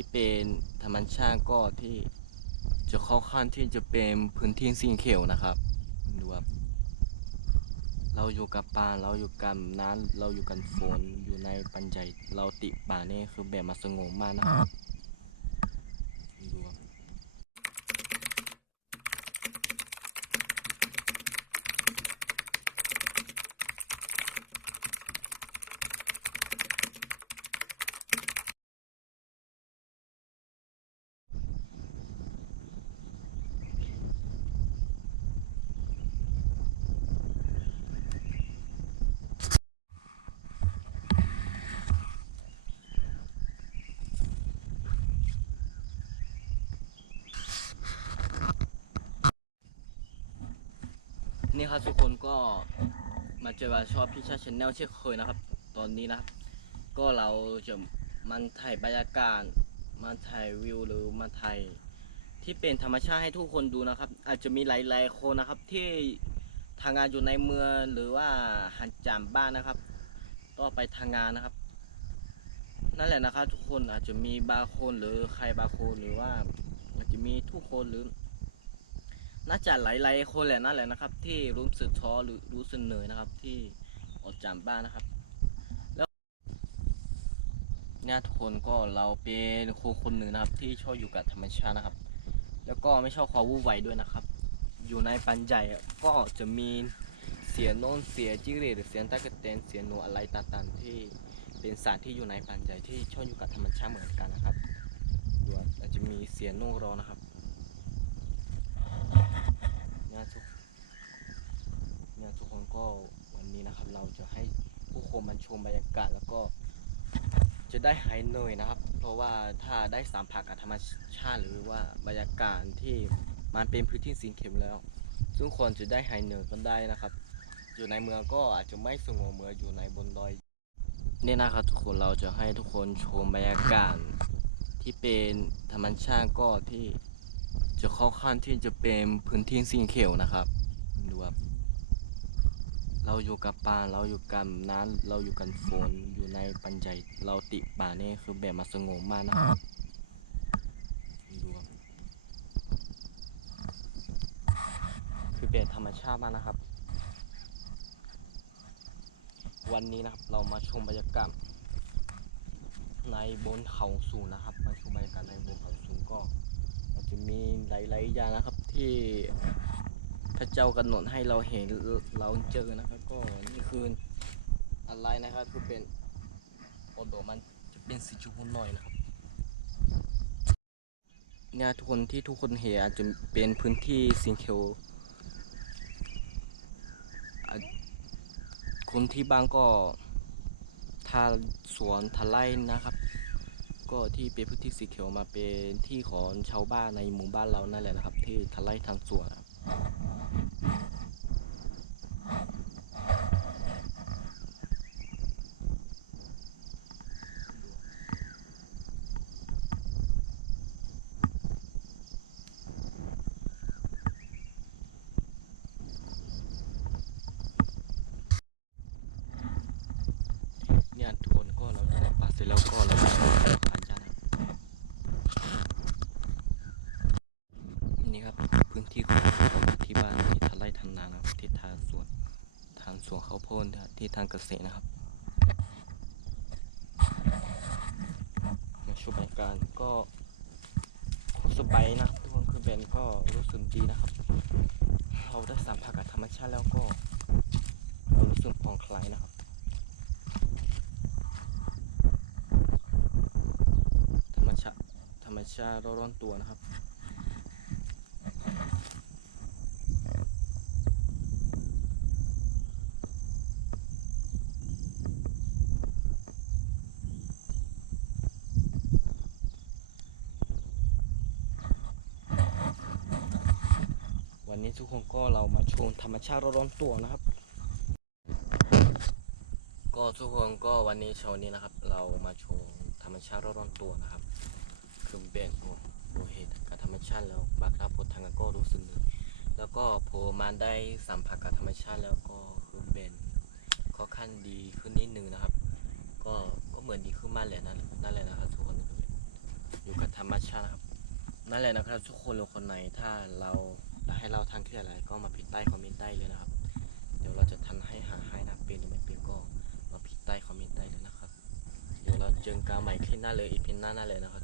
ที่เป็นธรรมชาติก็ที่จะเข้าขั้นที่จะเป็นพื้นที่สีเขียวนะครับดูครับเราอยู่กับป่าเราอยู่กับน้ำเราอยู่กับฝนอยู่ในปัญจัยเราติป่านี่คือแบบมาสงบมากนะครับดูครับ นี่ครับทุกคนก็มาเจอกับชอบพี่ชาชแนลเช่นเคยนะครับ ตอนนี้นะครับ ก็เราจะมันถ่ายบรรยากาศมาถ่ายวิวหรือมาถ่ายที่เป็นธรรมชาติให้ทุกคนดูนะครับ อาจจะมีหลายๆคนนะครับ ที่ทางงานอยู่ในเมืองหรือว่าหันจามบ้านนะครับ ก็ไปทางงานนะครับ นั่นแหละนะครับ ทุกคนอาจจะมีบางคนหรือใครบางคนหรือว่า อาจจะมีทุกคนหรือ น่าจะหลายๆคนแหละนั่นแหละนะครับ ที่รู้สึกท้อหรือรู้สึกเหนื่อยนะครับ ที่ออกจากบ้านนะครับ แล้วเนี่ยทุกคนก็เราเป็นคนคนหนึ่งนะครับ ที่ชอบอยู่กับธรรมชาตินะครับ แล้วก็ไม่ชอบความวุ่นวายด้วยนะครับ อยู่ในปันใหญ่อะก็จะมีเสียงโน้นเสียงจิ้งหรีหรือเสียงตะกะแตนเสียงหนูอะไรต่างๆที่เป็นสารที่อยู่ในปันใหญ่ที่ชอบอยู่กับธรรมชาติเหมือนกันนะครับดูอาจจะมีเสียงนกร้องนะครับ เนี่ยทุกเนี่ยทุกคนก็วันนี้นะครับ เราจะให้ผู้คนมาชมบรรยากาศแล้วก็ จะได้หายเหนื่อยนะครับ เพราะว่าถ้าได้สัมผัสกับธรรมชาติหรือว่าบรรยากาศที่มันเป็นพื้นที่สีเข็มแล้วซึ่งคนจะได้หายเหนื่อยกันได้นะครับ อยู่ในเมืองก็อาจจะไม่สงบเหมือนอยู่ในบนดอยนี่นะครับทุกคนเราจะให้ทุกคนชมบรรยากาศที่เป็นธรรมชาติก็ที่ จะเข้าขั้นที่จะเป็นพื้นที่สีเขียวนะครับดูครับเราอยู่กับป่าเราอยู่กับน้ำเราอยู่กับฝนอยู่ในปัญจัยเราติดป่านี่คือแบบมาสงบมากนะครับดูครับคือแบบธรรมชาติมากนะครับ วันนี้นะครับเรามาชมบรรยากาศในบนเขาสูงนะครับ ลายๆอย่างนะครับ ที่พระเจ้ากำหนดให้เราเห็นเราเจอนะครับ ก็นี่คืออะไรนะครับคือเป็นโอโดมันจะเป็นสีชมพูหน่อยนะครับเนี่ยทุกคนที่ทุกคนเห็นอาจจะเป็นพื้นที่สีเขียวคนที่บ้านก็ทาสวนทาไร่นะครับ ก็ที่เป็นพื้นที่สีเขียวมาเป็นที่ของชาวบ้านในหมู่บ้านเรานั่นแหละนะครับ ที่ทลายทางสวนครับเนี่ยทุกคนก็เราจะปัดเสร็จแล้วก็เราจะผ่านจานครับนี่ครับ พื้นที่ของที่บ้านที่ทลายทำนานะครับที่ทางสวนทางสวนข้าวโพดนที่ทางเกษตรนะครับมาชมบรรยากาศก็โคตรสบายนะทุกคนคือเบนก็รู้สึกดีนะครับ เราได้สัมผัสกับธรรมชาติแล้วก็เรารู้สึกผ่อนคลายนะครับธรรมชาติธรรมชาติร้อนตัวนะครับ วั นี้ทุกคนก็เรามาชมธรรมชาติร้อนตัวนะครับ ก็ทุกคนก็วันนี้เช้านี้นะครับ เรามาชมธรรมชาติร้อนตัวนะครับคือเบนโอ้โหเหตุกับธรรมชาติแล้วบางครับผลทางก็รู้สึกเหนื่อยแล้วก็พอมาได้สัมผัสกับธรรมชาติแล้วก็คือเบนค่อนข้างดีขึ้นนิดนึงนะครับ ก็ก็เหมือนดีขึ้นมากเลยนั่นนั่นแหละนะครับทุกคนอยู่กับธรรมชาตินะครับนั่นแหละนะครับ ทุกคนหรือคนไหนถ้าเรา เราทางที่อะไรก็มาพิดใต้คอมเมนต์ได้เลยนะครับ เดี๋ยวเราจะทันให้หาให้นะเป็นหรือไม่เป็นก็มาพิดใต้คอมเมนต์ได้เลยนะครับ เดี๋ยวเราเจอกันใหม่คลิปหน้าเลยอีพีหน้าหน้าเลยนะครับ